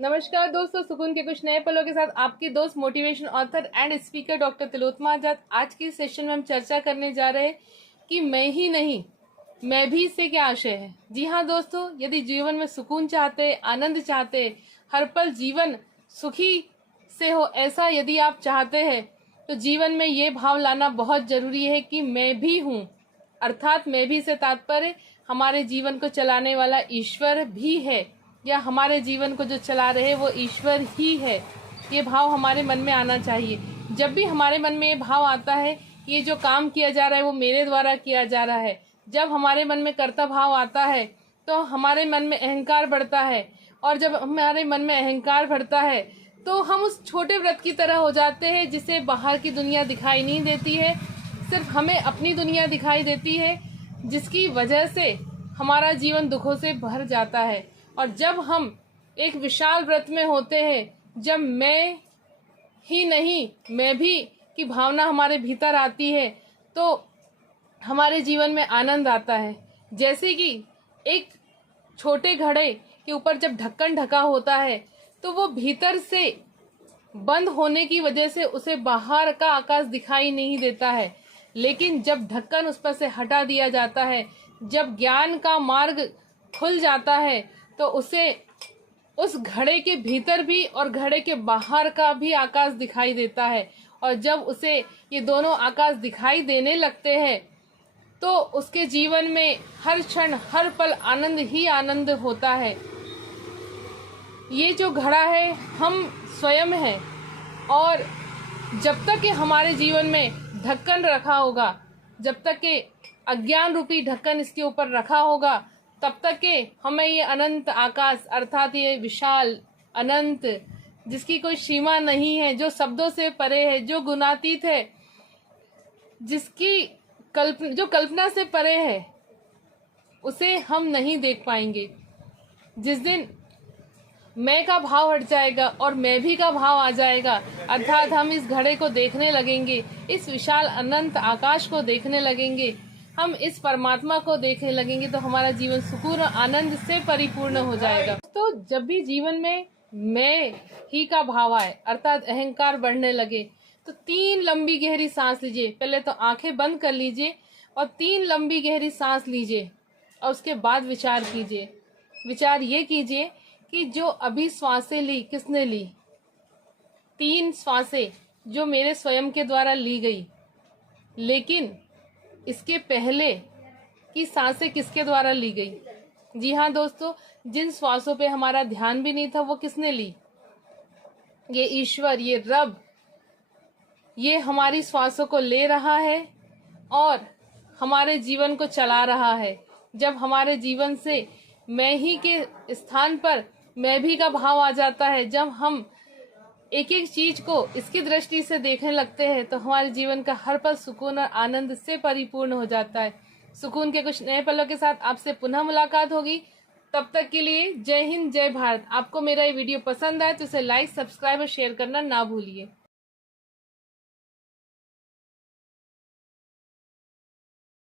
नमस्कार दोस्तों, सुकून के कुछ नए पलों के साथ आपकी दोस्त motivation author and speaker doctor Tilottama Azad. आज की सेशन में हम चर्चा करने जा रहे हैं कि मैं ही नहीं मैं भी से क्या आशय है। जी हाँ दोस्तों, यदि जीवन में सुकून चाहते, आनंद चाहते, हर पल जीवन सुखी से हो, ऐसा यदि आप चाहते हैं तो जीवन में ये भाव लाना बहुत जरूरी है कि मैं भी हूँ। अर्थात मैं भी से तात्पर्य हमारे जीवन को चलाने वाला ईश्वर भी है, या हमारे जीवन को जो चला रहे वो ईश्वर ही है। ये भाव हमारे मन में आना चाहिए। जब भी हमारे मन में ये भाव आता है कि ये जो काम किया जा रहा है वो मेरे द्वारा किया जा रहा है, जब हमारे मन में कर्ता भाव आता है तो हमारे मन में अहंकार बढ़ता है, और जब हमारे मन में अहंकार बढ़ता है तो हम उस छोटे व्रत की तरह हो जाते हैं जिसे बाहर की दुनिया दिखाई नहीं देती है, सिर्फ हमें अपनी दुनिया दिखाई देती है, जिसकी वजह से हमारा जीवन दुखों से भर जाता है। और जब हम एक विशाल व्रत में होते हैं, जब मैं ही नहीं मैं भी की भावना हमारे भीतर आती है, तो हमारे जीवन में आनंद आता है। जैसे कि एक छोटे घड़े के ऊपर जब ढक्कन ढका होता है तो वो भीतर से बंद होने की वजह से उसे बाहर का आकाश दिखाई नहीं देता है, लेकिन जब ढक्कन उस पर से हटा दिया जाता है, जब ज्ञान का मार्ग खुल जाता है, तो उसे उस घड़े के भीतर भी और घड़े के बाहर का भी आकाश दिखाई देता है। और जब उसे ये दोनों आकाश दिखाई देने लगते हैं तो उसके जीवन में हर क्षण हर पल आनंद ही आनंद होता है। ये जो घड़ा है हम स्वयं हैं, और जब तक कि हमारे जीवन में ढक्कन रखा होगा, जब तक कि अज्ञान रूपी ढक्कन इसके ऊपर रखा होगा, तब तक के हमें ये अनंत आकाश अर्थात ये विशाल अनंत जिसकी कोई सीमा नहीं है, जो शब्दों से परे है, जो गुणातीत है, जिसकी जो कल्पना से परे है, उसे हम नहीं देख पाएंगे। जिस दिन मैं का भाव हट जाएगा और मैं भी का भाव आ जाएगा, अर्थात हम इस घड़े को देखने लगेंगे, इस विशाल अनंत आकाश को देखने लगेंगे, हम इस परमात्मा को देखने लगेंगे, तो हमारा जीवन सुकून और आनंद से परिपूर्ण हो जाएगा। तो जब भी जीवन में मैं ही का भाव आए अर्थात अहंकार बढ़ने लगे, तो 3 लंबी गहरी सांस लीजिए। पहले तो आंखें बंद कर लीजिए और 3 लंबी गहरी सांस लीजिए, और उसके बाद विचार कीजिए। विचार ये कीजिए कि जो अभी श्वासें ली किसने ली? 3 श्वासें जो मेरे स्वयं के द्वारा ली गई, लेकिन इसके पहले की सांसें किसके द्वारा ली गई? जी हाँ दोस्तों, जिन श्वासों पे हमारा ध्यान भी नहीं था वो किसने ली? ये ईश्वर, ये रब, ये हमारी श्वासों को ले रहा है और हमारे जीवन को चला रहा है। जब हमारे जीवन से मैं ही के स्थान पर मैं भी का भाव आ जाता है, जब हम एक एक चीज को इसकी दृष्टि से देखने लगते हैं, तो हमारे जीवन का हर पल सुकून और आनंद से परिपूर्ण हो जाता है। सुकून के कुछ नए पलों के साथ आपसे पुनः मुलाकात होगी। तब तक के लिए जय हिंद, जय भारत। आपको मेरा ये वीडियो पसंद आए तो इसे लाइक, सब्सक्राइब और शेयर करना ना भूलिए।